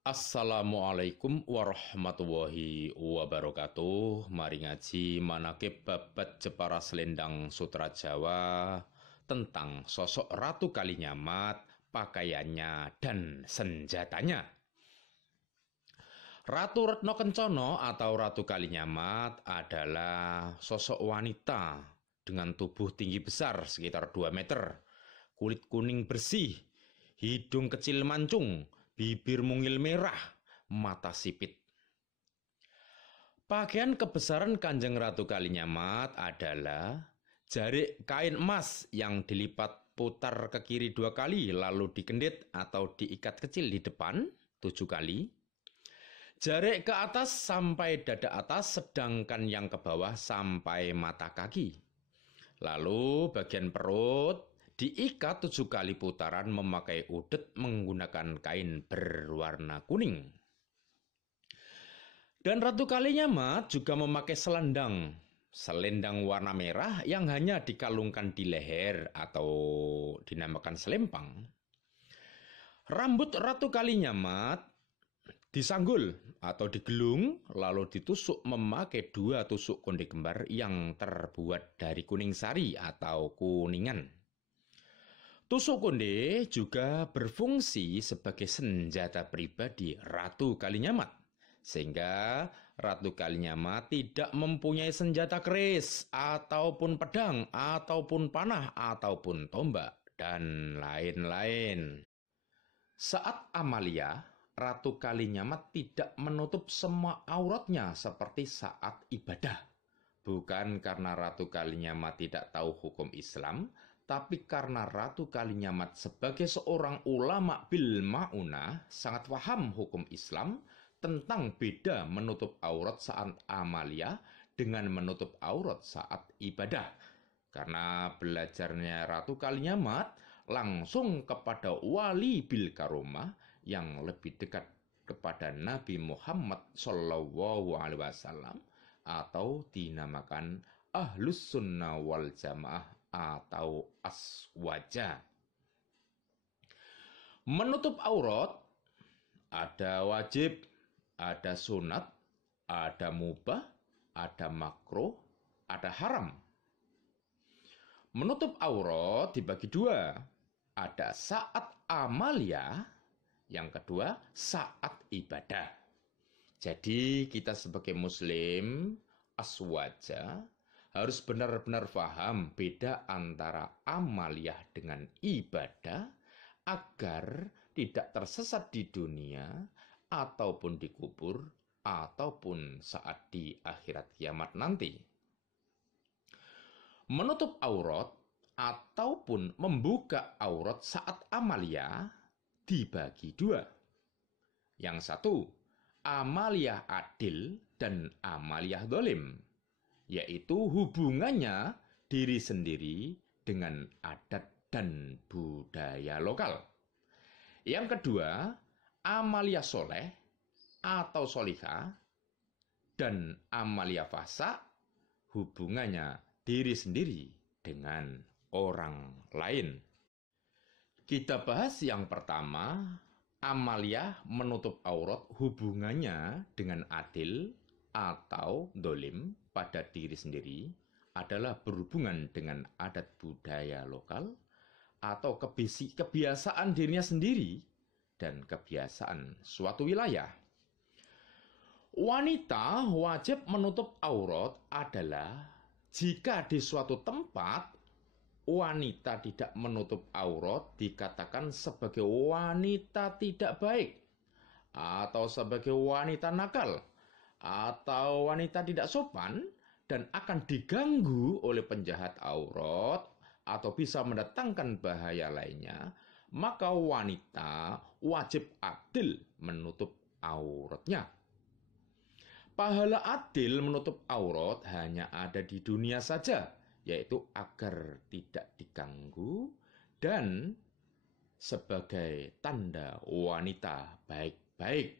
Assalamualaikum warahmatullahi wabarakatuh. Mari ngaji manakib babat Jepara Selendang Sutra Jawa tentang sosok Ratu Kalinyamat, pakaiannya dan senjatanya. Ratu Retno Kencana atau Ratu Kalinyamat adalah sosok wanita dengan tubuh tinggi besar sekitar 2 meter, kulit kuning bersih, hidung kecil mancung, bibir mungil merah, mata sipit. Pakaian kebesaran Kanjeng Ratu Kalinyamat adalah jarik kain emas yang dilipat putar ke kiri 2 kali lalu dikendit atau diikat kecil di depan 7 kali. Jarik ke atas sampai dada atas, sedangkan yang ke bawah sampai mata kaki. Lalu bagian perut diikat 7 kali putaran memakai udet menggunakan kain berwarna kuning. Dan Ratu Kalinyamat juga memakai selendang warna merah yang hanya dikalungkan di leher atau dinamakan selempang. Rambut Ratu Kalinyamat disanggul atau digelung lalu ditusuk memakai 2 tusuk konde kembar yang terbuat dari kuning sari atau kuningan. Tusuk konde juga berfungsi sebagai senjata pribadi Ratu Kalinyamat, sehingga Ratu Kalinyamat tidak mempunyai senjata keris ataupun pedang ataupun panah ataupun tombak dan lain-lain. Saat amalia, Ratu Kalinyamat tidak menutup semua auratnya seperti saat ibadah. Bukan karena Ratu Kalinyamat tidak tahu hukum Islam, tapi karena Ratu Kalinyamat sebagai seorang ulama bil ma'unah sangat paham hukum Islam tentang beda menutup aurat saat amalia dengan menutup aurat saat ibadah. Karena belajarnya Ratu Kalinyamat langsung kepada wali bil karomah yang lebih dekat kepada Nabi Muhammad SAW atau dinamakan Ahlus Sunnah wal Jamaah atau Aswaja. Menutup aurat ada wajib, ada sunat, ada mubah, ada makruh, ada haram. Menutup aurat dibagi 2. Ada saat amalia, yang kedua saat ibadah. Jadi kita sebagai muslim aswaja harus benar-benar paham beda antara amaliyah dengan ibadah agar tidak tersesat di dunia ataupun dikubur ataupun saat di akhirat kiamat nanti. Menutup aurat ataupun membuka aurat saat amalia dibagi 2. Yang satu, amaliyah adil dan amaliyah dolim, yaitu hubungannya diri sendiri dengan adat dan budaya lokal. Yang kedua, amaliyah soleh atau solihah dan amaliyah fasa, hubungannya diri sendiri dengan orang lain. Kita bahas yang pertama, amaliyah menutup aurat hubungannya dengan adil atau dolim pada diri sendiri adalah berhubungan dengan adat budaya lokal atau kebiasaan dirinya sendiri dan kebiasaan suatu wilayah. Wanita wajib menutup aurat adalah jika di suatu tempat wanita tidak menutup aurat dikatakan sebagai wanita tidak baik, atau sebagai wanita nakal, atau wanita tidak sopan dan akan diganggu oleh penjahat aurat atau bisa mendatangkan bahaya lainnya, maka wanita wajib adil menutup auratnya. Pahala adil menutup aurat hanya ada di dunia saja, yaitu agar tidak diganggu dan sebagai tanda wanita baik-baik.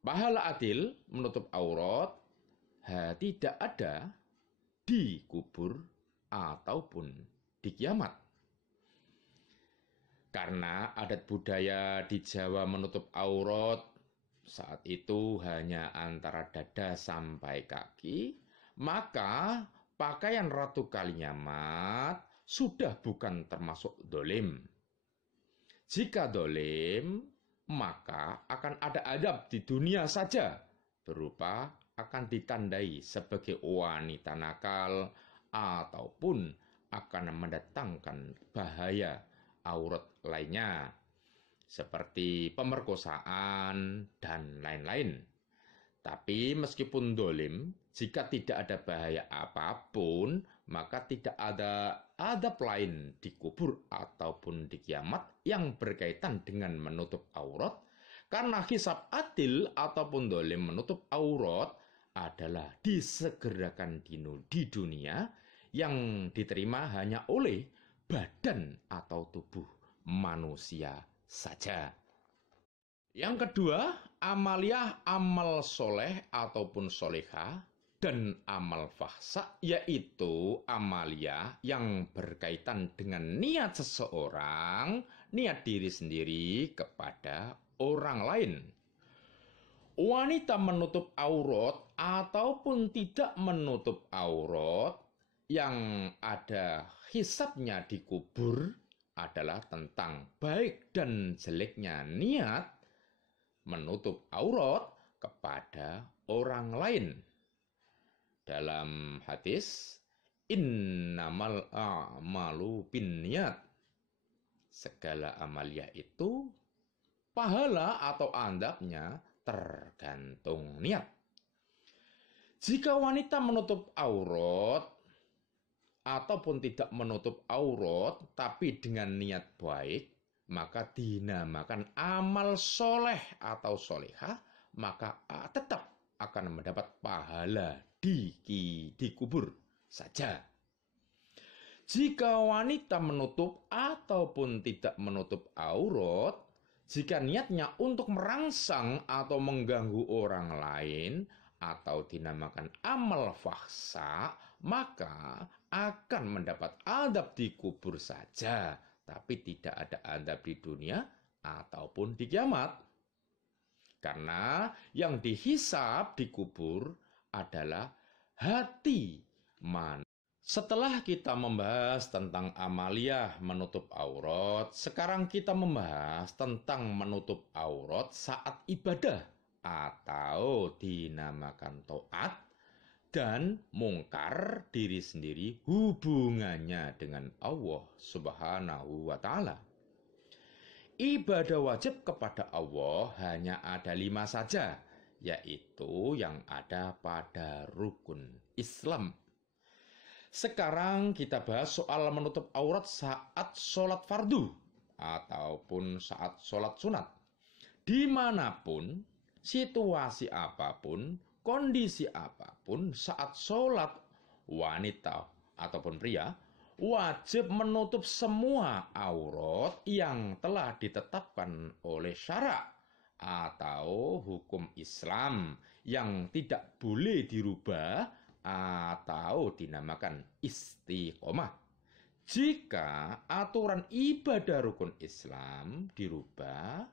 Pahala adil menutup aurat tidak ada di kubur ataupun di kiamat. Karena adat budaya di Jawa menutup aurat saat itu hanya antara dada sampai kaki, maka pakaian Ratu Kalinyamat sudah bukan termasuk dolim. Jika dolim, maka akan ada adab di dunia saja, berupa akan ditandai sebagai wanita nakal ataupun akan mendatangkan bahaya aurat lainnya, seperti pemerkosaan dan lain-lain. Tapi meskipun dolim, jika tidak ada bahaya apapun, maka tidak ada adab lain di kubur ataupun di kiamat yang berkaitan dengan menutup aurat, karena hisab adil ataupun dolim menutup aurat adalah disegerakan di dunia yang diterima hanya oleh badan atau tubuh manusia saja. Yang kedua, amaliyah amal soleh ataupun soleha dan amal fahsa, yaitu amaliyah yang berkaitan dengan niat seseorang, niat diri sendiri kepada orang lain. Wanita menutup aurat ataupun tidak menutup aurat yang ada hisabnya di kubur adalah tentang baik dan jeleknya niat menutup aurat kepada orang lain. Dalam hadis, innamal a'malu binniyat. Segala amaliyah itu pahala atau adabnya tergantung niat. Jika wanita menutup aurat ataupun tidak menutup aurat tapi dengan niat baik, maka dinamakan amal soleh atau solehah, maka tetap akan mendapat pahala di kubur saja. Jika wanita menutup ataupun tidak menutup aurat, jika niatnya untuk merangsang atau mengganggu orang lain atau dinamakan amal fahsa, maka akan mendapat adab di kubur saja, tapi tidak ada adab di dunia ataupun di kiamat. Karena yang dihisab di kubur adalah hati manusia. Setelah kita membahas tentang amaliyah menutup aurat, sekarang kita membahas tentang menutup aurat saat ibadah atau dinamakan taat dan mungkar diri sendiri hubungannya dengan Allah Subhanahu wa Ta'ala. Ibadah wajib kepada Allah hanya ada 5 saja, yaitu yang ada pada rukun Islam. Sekarang kita bahas soal menutup aurat saat sholat fardu ataupun saat sholat sunat. Dimanapun, situasi apapun, kondisi apapun, saat sholat wanita ataupun pria wajib menutup semua aurat yang telah ditetapkan oleh syarak atau hukum Islam yang tidak boleh dirubah atau dinamakan istiqomah. Jika aturan ibadah rukun Islam dirubah,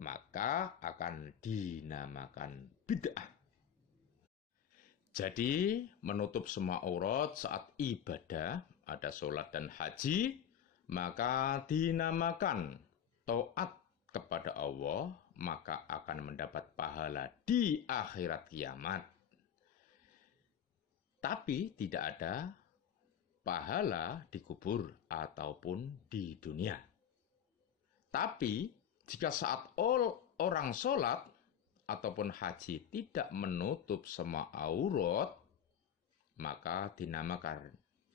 maka akan dinamakan bid'ah. Jadi, menutup semua aurat saat ibadah, ada sholat dan haji, maka dinamakan taat kepada Allah, maka akan mendapat pahala di akhirat kiamat. Tapi tidak ada pahala di kubur ataupun di dunia. Tapi jika saat orang sholat ataupun haji tidak menutup semua aurat, maka dinamakan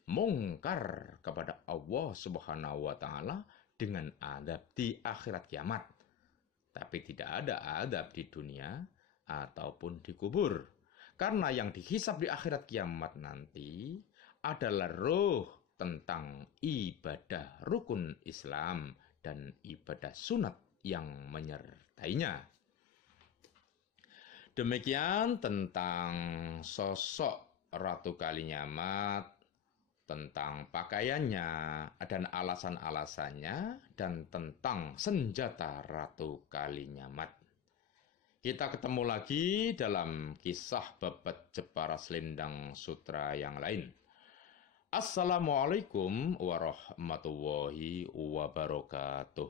mungkar kepada Allah Subhanahu wa Ta'ala dengan adab di akhirat kiamat. Tapi tidak ada adab di dunia ataupun di kubur. Karena yang dihisab di akhirat kiamat nanti adalah ruh tentang ibadah rukun Islam dan ibadah sunat yang menyertainya. Demikian tentang sosok Ratu Kalinyamat tentang pakaiannya dan alasan-alasannya, dan tentang senjata Ratu Kalinyamat. Kita ketemu lagi dalam kisah babat Jepara Selendang Sutra yang lain. Assalamualaikum warahmatullahi wabarakatuh.